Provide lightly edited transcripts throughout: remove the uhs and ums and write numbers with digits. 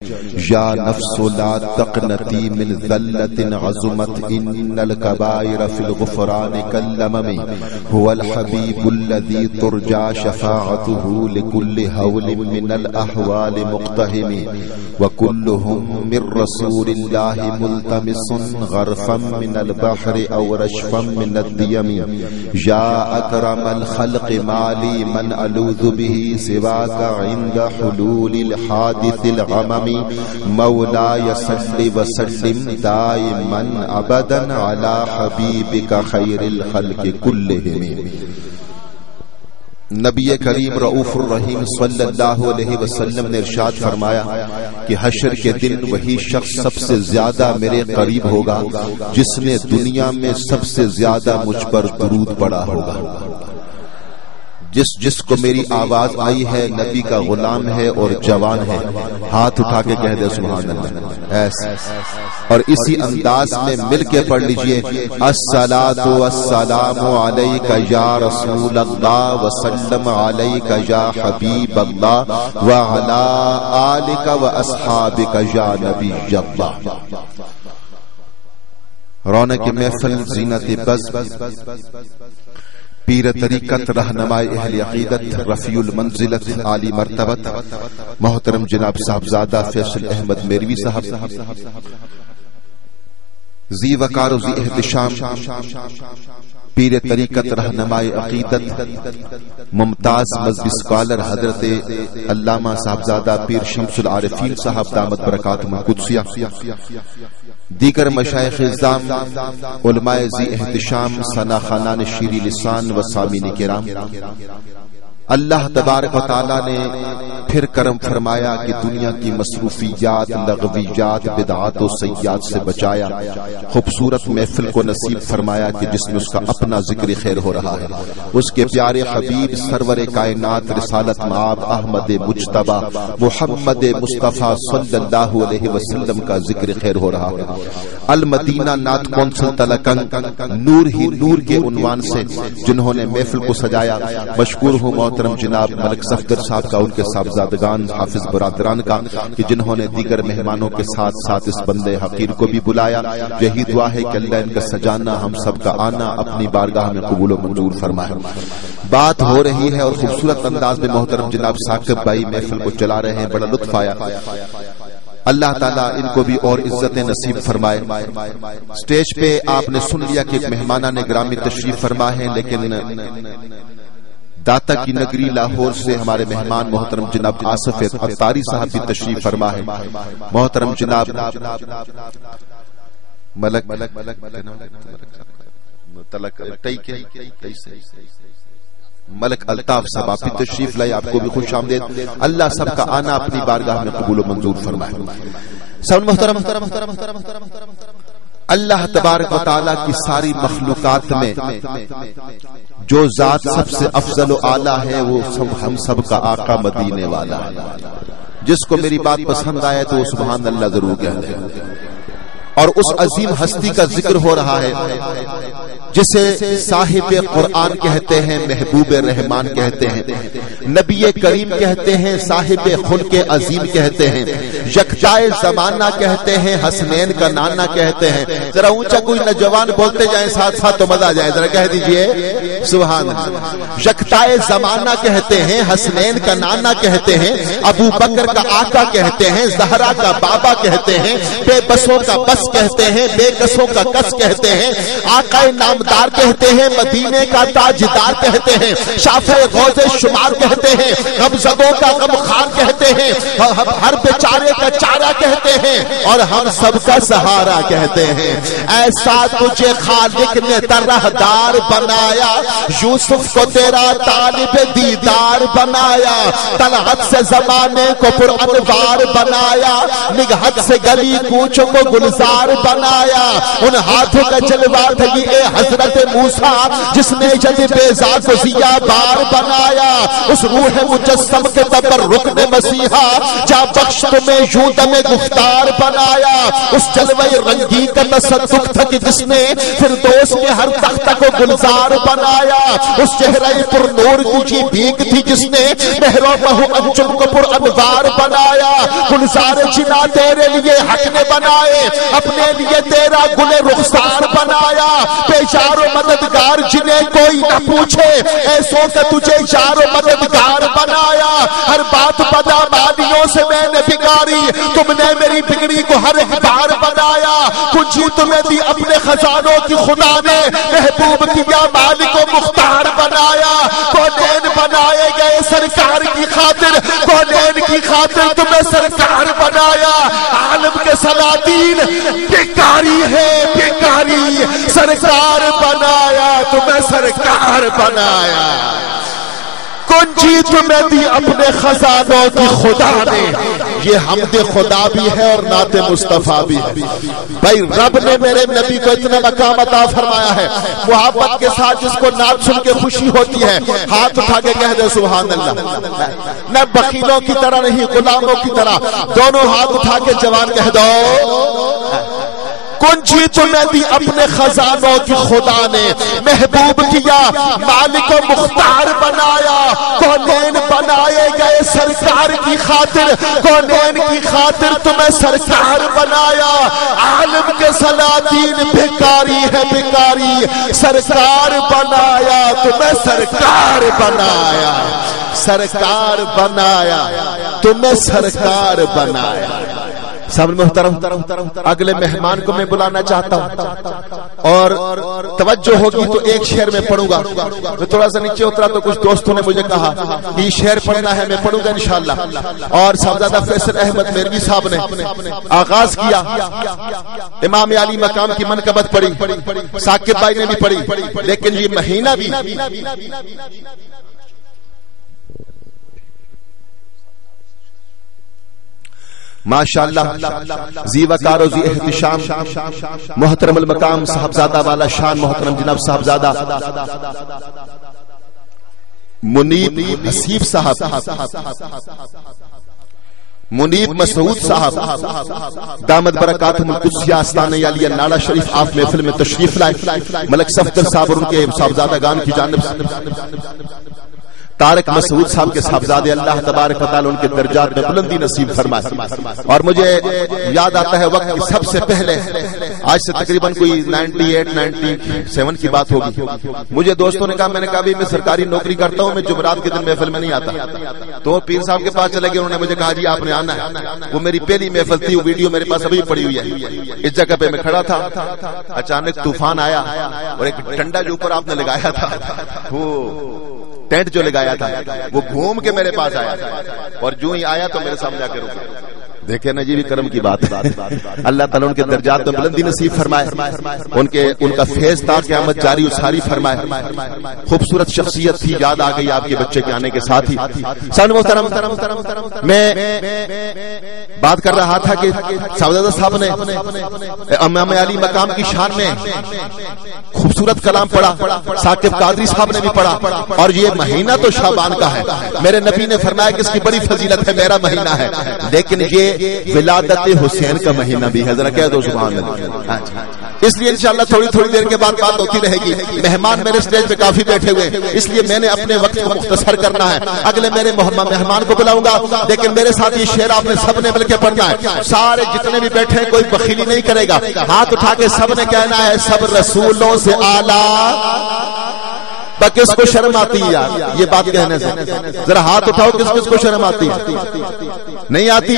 یا نفس لا تقنطی من ذلة عظمت ان الكبائر في الغفران كاللمم هو الحبيب الذي ترجى شفاعته لكل هول من الأحوال مقتهم وكلهم من رسول الله ملتمس غرفا من البحر أو رشفا من الديم يا أكرم الخلق ما لي من ألوذ به سواك عند حلول الحادث العمم مولاي صل وسلم دائما ابدا على حبيبك خير الخلق كلهم۔ نبی کریم رؤوف الرحیم صلی اللہ علیہ وسلم نے ارشاد فرمایا کہ حشر کے دن وہی شخص سب سے زیادہ میرے قریب ہوگا جس نے دنیا میں سب سے زیادہ مجھ پر درود پڑھا ہوگا۔ جس کو میری آواز آئی ہے نبی کا غلام ہے اور جوان ہے، ہاتھ اٹھا کے کہہ دے سبحان اللہ ایسے، اور اسی انداز میں مل کے پڑھ لیجئے الصلاۃ والسلام علیک یا رسول اللہ وسلم علیک یا حبیب اللہ وعلی آلک واصحابک یا نبی اللہ۔ رونق محفل، زینت بز، پیر طریقت، رہنمائے اہل عقیدت، رفیع المنزلت، عالی مرتبت، محترم جناب صاحبزادہ فیصل احمد میروی صاحب، ذی وقار و ذی احتشام، پیر طریقت، رہنمائے عقیدت، ممتاز مذہبی اسکالر حضرت علامہ صاحبزادہ پیر شمس العارفین صاحب دامت برکاتہم القدسیہ، دیگر مشائخ اعظام، علماء ذی احتشام، ثنا خانان شیریں لسان و سامعین کرام، اللہ تبارک و تعالی نے پھر کرم فرمایا کہ دنیا کی مصروفیات، لغویات، بدعات و سیئات سے بچایا، خوبصورت محفل کو نصیب فرمایا کہ جس میں اس کا اپنا ذکر خیر ہو رہا ہے، اس کے پیارے حبیب سرور کائنات رسالت مآب احمد مجتبی محمد مصطفیٰ صلی اللہ علیہ وسلم کا ذکر خیر ہو رہا ہے۔ المدینہ نعت کونسل تلقن نور ہی نور کے عنوان سے جنہوں نے محفل کو سجایا، مشکور ہوں محترم جناب ملک صفدر صاحب کا، ان کے صاحبزادگان، حافظ برادران کا کہ جنہوں نے دیگر مہمانوں کے ساتھ ساتھ اس بندے حقیر کو بھی بلایا۔ یہی دعا ہے کہ اللہ ان کا سجانا، ہم سب کا آنا اپنی بارگاہ میں قبول و منظور فرمائے۔ بات ہو رہی ہے اور خوبصورت انداز میں محترم جناب ثاقب بھائی محفل کو چلا رہے ہیں، بڑا لطف آیا۔ اللہ تعالیٰ ان کو بھی اور عزت نصیب فرمائے۔ سٹیج پہ آپ نے سن لیا کہ مہمانان گرامی تشریف فرما ہے، لیکن داتا کی نگری لاہور سے ہمارے مہمان محترم جناب آصف عطاری صاحب بھی تشریف فرما ہے، محترم جناب ملک الطاف صاحب آپ بھی تشریف لائے، آپ کو بھی خوش آمدید۔ اللہ سب کا آنا اپنی بارگاہ میں قبول و منظور فرمائے۔ سب محترم، اللہ تبارک و تعالی کی ساری مخلوقات میں جو ذات سب سے افضل و اعلیٰ ہے وہ ہم سب کا آقا مدینے والا ہے۔ جس کو میری بات پسند آئے تو وہ سبحان اللہ ضرور کہہ دے۔ اور اس عظیم ہستی کا ذکر ہو رہا ہے جسے صاحب قرآن کہتے ہیں، محبوب رحمان کہتے ہیں، نبی کریم کہتے ہیں، صاحب خلق عظیم کہتے ہیں، یکتائے زمانہ کہتے ہیں، حسنین کا نانا کہتے ہیں۔ ذرا اونچا کوئی نوجوان بولتے جائیں ساتھ ساتھ تو مزہ آ جائے، ذرا کہہ دیجئے سبحان اللہ۔ یکتائے زمانہ کہتے ہیں، حسنین کا نانا کہتے ہیں، ابو بکر کا آقا کہتے ہیں، زہرا کا بابا کہتے ہیں، بے بسوں کا بس کہتے ہیں، بے کسوں کا کس کہتے ہیں، آقا نامدار کہتے ہیں، مدینے کا تاجدار کہتے ہیں، شافع غوث شمار کہتے ہیں، غم زدوں کا غم خار کہتے ہیں، ہر بیچارے کا چارہ کہتے ہیں، اور ہم سب کا سہارا کہتے ہیں۔ ایسا تجھے خالق نے طرحدار بنایا، یوسف کو تیرا طالب دیدار بنایا، طلعت سے زمانے کو پر انوار بنایا، نگہت سے گلی کوچوں کو گلزار گفتار بنایا. ان ہاتھوں کا جلوہ تھا یہ حضرت موسیٰ جس نے ید بیضا کو ضیا بار بنایا. اس روح مجسم کے تبرک نے مسیحا جا بخش تمہیں یوں دم گفتار بنایا. اس جلوہ رنگی کا تصدق تھا کہ جس نے فردوس کے ہر تختہ کو گلزار بنایا. اس چہرہ پر نور کی بھیک تھی جس نے مہر و بہو انجم کو پر انوار بنایا. گلزار جنا تیرے لیے حق نے بنائے اپنے لیے تیرا گل رخسار بنایا. بے یار و مددگار جنہیں کوئی نہ پوچھے ایسوں کا تجھے یار و مددگار بنایا. ہر بات بدا مانیوں سے میں نے بگاڑی تم نے میری بگڑی کو ہر ایک بار بنایا. کنجی تمہیں دی اپنے خزانوں کی خدا نے محبوب کیا مالک و مختار بنایا. کونین بنائے گئے سرکار کی خاطر کونین کی خاطر تمہیں سرکار بنایا. عالم کے سلاطین بیکاری ہے بیکاری سرکار بنایا تمہیں سرکار بنایا. کنجی تمہیں دی اپنے خزانوں کی خدا نے. یہ حمد خدا بھی ہے اور نعت مصطفیٰ بھی ہے. بھائی رب نے میرے نبی کو اتنا مقام عطا فرمایا ہے. محبت کے ساتھ جس کو نعت سن کے خوشی ہوتی ہے ہاتھ اٹھا کے کہہ دے سبحان اللہ. نہ بخیلوں کی طرح نہیں غلاموں کی طرح دونوں ہاتھ اٹھا کے جوان کہہ دو. کنجی تمہیں دی اپنے خزانوں کی خدا نے محبوب کیا مالک و مختار بنایا. کونین بنائے گئے سرکار کی خاطر کونین کی خاطر تمہیں سرکار بنایا. عالم کے سلاطین بیکاری ہے بیکاری سرکار بنایا تمہیں سرکار بنایا. سرکار بنایا تمہیں سرکار بنایا. سامنے محترم اگلے مہمان کو میں بلانا چاہتا ہوں اور توجہ ہوگی تو ایک شعر میں پڑھوں گا. میں تھوڑا سا نیچے اترا تو کچھ دوستوں نے مجھے کہا یہ شعر پڑھنا ہے میں پڑھوں گا انشاءاللہ. اور صاحبزادہ فیصل احمد میروی صاحب نے آغاز کیا. امام علی مقام کی منقبت پڑھی ثاقب بھائی نے بھی پڑھی لیکن یہ مہینہ بھی ماشاءاللہ ذی وقار و ذی احتشام محترم المقام صاحبزادہ والا شان محترم جناب صاحبزادہ منیب حسیب صاحب منیب مسعود صاحب دامت برکاتہم القدسیہ آستانہ علیہ ناڑا شریف آپ محفل میں تشریف لائے. ملک صفدر صاحب اور ان کے صاحبزادگان کی جانب سے طارق مسعود صاحب کے صاحبزادے اللہ تبارک و تعالی ان کے درجات میں بلندی نصیب فرمائے. اور مجھے یاد آتا ہے وقت سب سے پہلے آج سے تقریباً کوئی 98-97 کی بات ہوگی. مجھے دوستوں نے کہا میں نے کہا بھی میں سرکاری نوکری کرتا ہوں میں جمعرات کے دن محفل میں نہیں آتا. تو پیر صاحب کے پاس چلے گئے انہوں نے مجھے کہا جی آپ نے آنا ہے. وہ میری پہلی محفل تھی وہ ویڈیو میرے پاس ابھی پڑی ہوئی ہے. اس جگہ پہ میں کھڑا تھا اچانک طوفان آیا اور ایک ڈنڈا جو اوپر آپ نے لگایا تھا وہ ٹینٹ جو لگایا تھا وہ گھوم کے میرے پاس آیا اور جو ہی آیا تو میرے سامنے آ کے رکا. دیکھیں نا جی بھی کرم کی بات ہے. اللہ تعالیٰ ان کے درجات میں بلندی نصیب فرمائے ان کا فیض تا قیامت جاری و ساری فرمائے. خوبصورت شخصیت تھی یاد آ گئی آپ کے بچے کے آنے کے ساتھ ہی. میں بات کر رہا تھا کہ صاحبزادہ صاحب نے امام علی مقام کی شان میں خوبصورت کلام پڑھا. ثاقب قادری صاحب نے بھی پڑھا. اور یہ مہینہ تو شعبان کا ہے. میرے نبی نے فرمایا کہ اس کی بڑی فضیلت ہے میرا مہینہ ہے لیکن یہ ولادت حسین کا مہینہ بھی ہے. ذرا کہہ دو سبحان اللہ. اس لیے انشاءاللہ تھوڑی تھوڑی دیر کے بعد بات ہوتی رہے گی. مہمان میرے سٹیج پہ کافی بیٹھے ہوئے اس لیے میں نے اپنے وقت کو مختصر کرنا ہے. اگلے میرے مہمان کو بلاؤں گا لیکن میرے ساتھ یہ شعر آپ نے سب نے مل کے پڑھنا ہے. سارے جتنے بھی بیٹھے ہیں کوئی بخیلی نہیں کرے گا. ہاتھ اٹھا کے سب نے کہنا ہے سب رسولوں سے اعلیٰ. کس کو شرم آتی ہے یار یہ بات کہنے سے؟ ذرا ہاتھ اٹھاؤ کس کو شرم آتی ہے؟ نہیں آتی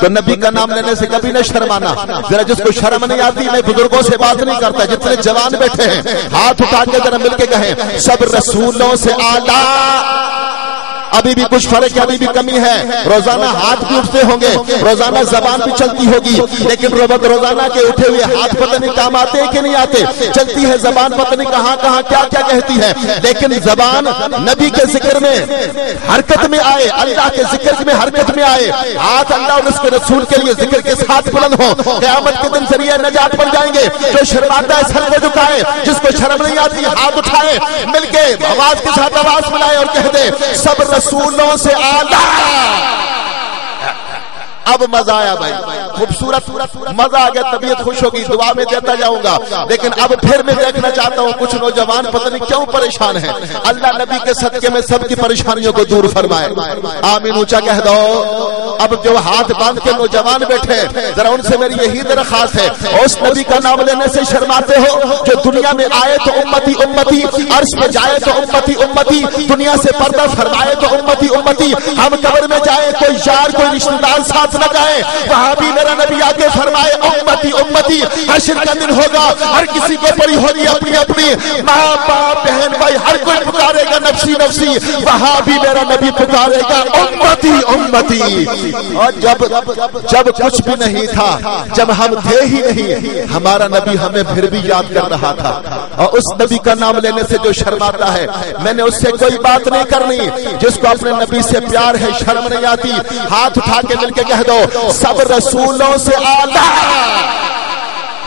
تو نبی کا نام لینے سے کبھی نہ شرمانا. ذرا جس کو شرم نہیں آتی میں بزرگوں سے بات نہیں کرتا جتنے جوان بیٹھے ہیں ہاتھ اٹھا کے ذرا مل کے کہیں سب رسولوں سے اعلیٰ ابھی بھی کچھ فرق ہے, ابھی بھی کمی ہے. روزانہ ہاتھ بھی اٹھتے ہوں گے, روزانہ زبان بھی چلتی ہوگی, لیکن روزانہ کے اٹھے ہوئے ہاتھ پتہ نہیں کام آتے کہ نہیں آتے, چلتی ہے زبان پتہ نہیں کہاں کہاں کیا کیا کہتی ہے. لیکن زبان نبی کے ذکر میں حرکت میں آئے, اللہ کے ذکر میں حرکت میں آئے, ہاتھ اللہ اور اس کے رسول کے لیے ذکر کے ساتھ بلند ہو, قیامت کے دن ذریعہ نجات بن جائیں گے. جو شرماتا ہے سر کو جھکائے, جس کو شرم نہیں آتی ہاتھ اٹھائے, مل کے آواز کے ساتھ آواز ملائے اور کہہ دے سب رسولوں سے اعلیٰ. اب مزہ آیا بھائی, خوبصورت مزہ آ گیا, طبیعت خوش ہوگی, دعا میں دیتا جاؤں گا. لیکن اب پھر میں دیکھنا چاہتا ہوں کچھ نوجوان پتہ نہیں کیوں پریشان ہیں. اللہ نبی کے صدقے میں سب کی پریشانیوں کو دور فرمائے. آمین اونچا کہہ دو. اب جو ہاتھ باندھ کے نوجوان بیٹھے ذرا ان سے میری یہی درخواست ہے, اس نبی کا نام لینے سے شرماتے ہو جو دنیا میں آئے تو امتی امتی, عرش میں جائے تو امتی امتی, دنیا سے پردہ فرمائے تو امتی امتی, ہم قبر میں جائے کوئی یار کوئی رشتہ دار ساتھ نہ جائے, وہاں بھی میرا نبی آگے فرمائے امتی امتی. حشر کا دن ہوگا, ہر کسی کو پڑی ہوگی اپنی اپنی, ماں باپ بہن بھائی ہر کوئی پکارے گا نفسی نفسی, وہاں بھی میرا نبی پکارے گا امتی امتی. اور جب کچھ بھی نہیں تھا, جب ہم تھے ہی نہیں, ہمارا نبی ہمیں پھر بھی یاد کر رہا تھا. اور اس نبی کا نام لینے سے جو شرماتا ہے, میں نے اس سے کوئی بات نہیں کرنی. جس کو اپنے نبی سے پیار ہے, شرم نہیں آتی, ہاتھ اٹھا کے مل کے کہہ دو سب رسولوں سے اعلیٰ.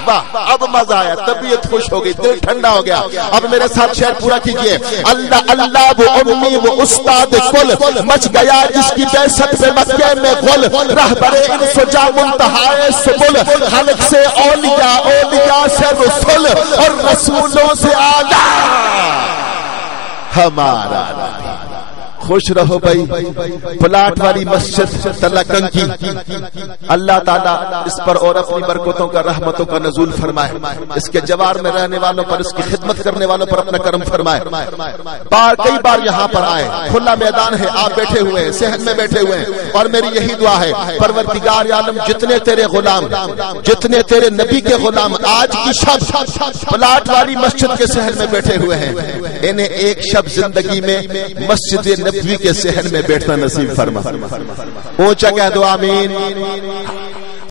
اب مزہ آیا, طبیعت خوش ہو گئی, دل ٹھنڈا ہو گیا. اب میرے ساتھ شعر پورا کیجئے. اللہ اللہ وہ امی وہ استاد کل, مچ گیا جس کی بیست پہ مکے میں غل, رہبر انس و جا منتہائے سبل, خلق سے اولیاء اولیاء سے رسول, اور رسولوں سے اعلیٰ ہمارا نبی. خوش رہو بھائی. پلاٹ والی مسجد تلکن کی, اللہ تعالیٰ اس پر اور اپنی برکتوں کا رحمتوں کا نزول فرمائے. اس کے جوار میں رہنے والوں پر, اس کی خدمت کرنے والوں پر اپنا کرم فرمائے. کئی بار یہاں پر آئے, کھلا میدان ہے, آپ بیٹھے ہوئے ہیں, صحن میں بیٹھے ہوئے ہیں, اور میری یہی دعا ہے پروردگار عالم جتنے تیرے غلام, جتنے تیرے نبی کے غلام آج کی شب پلاٹ والی مسجد کے صحن میں بیٹھے ہوئے ہیں, انہیں ایک شب زندگی میں مسجد نبوی کے صحن میں بیٹھنا نصیب فرما. اونچا کہہ دو آمین.